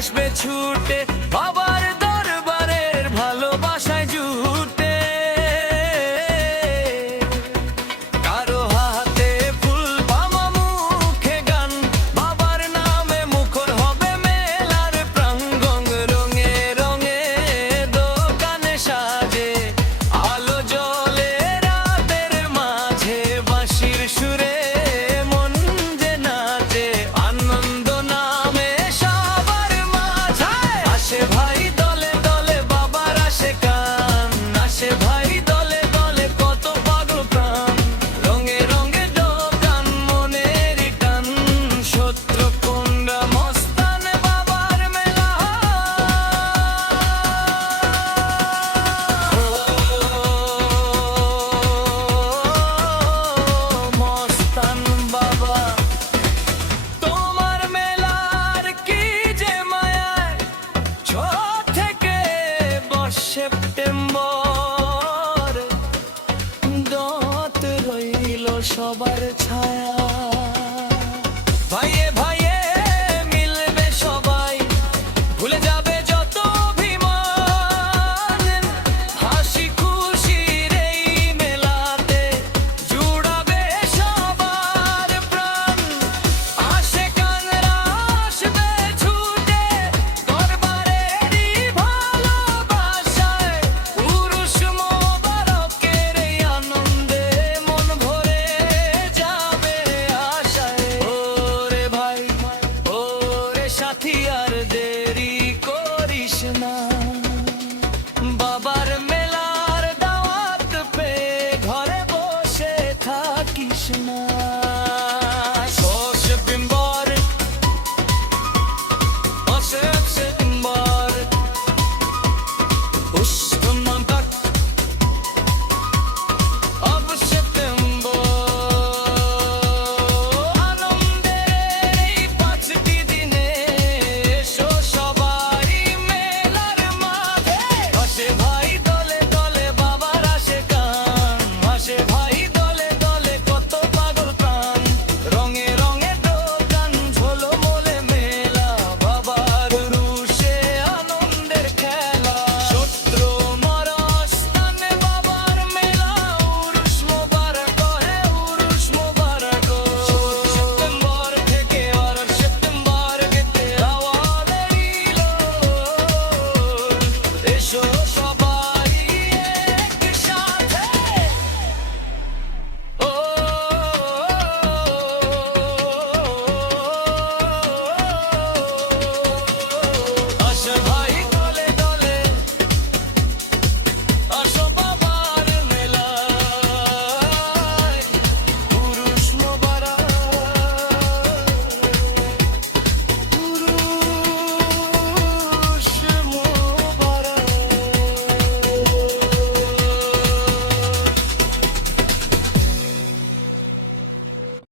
আসবে ছুটে বাবার দরবারের ভালোবাসায় জুটে। কারো হাতে ফুল পামা মুখে গান, বাবার নামে মুখর হবে মেলার প্রাঙ্গণ। রঙে রঙে দোকানে সাজে, আলো জ্বলে রাতের মাঝে, বাঁশির সুরে মন যে নাচে, আনন্দ নামে সবার মাঝে। আসে ভাই দলে দলে বাবার আসে কান, আসে ভাই দলে দলে কত পাগল প্রাণ। রঙে রঙে দোকান মনের টান, শত্রু কুণ্ডা মস্তান বাবার মেলা। মস্তান বাবা তোমার মেলার কি যে মায়ায়, 6 থেকে 10 সেপ্টেম্বর দত রইল সবার ছায়া। ভাইয়ে ভাইয়ে মিলবে সবাই, ভুলে যাবে যত অভিমান। হাসি খুশির এই মেলাতে জুড়াবে সবার প্রাণ। আসে কানরা আসবে ছুটে দরবারেরই ভালোবাসায়, পুরুষ মোবারকের এই আনন্দে মন ভরে যাবে আশায়। ওরে ভাই ওরে সাথী আর দেরি করিস না।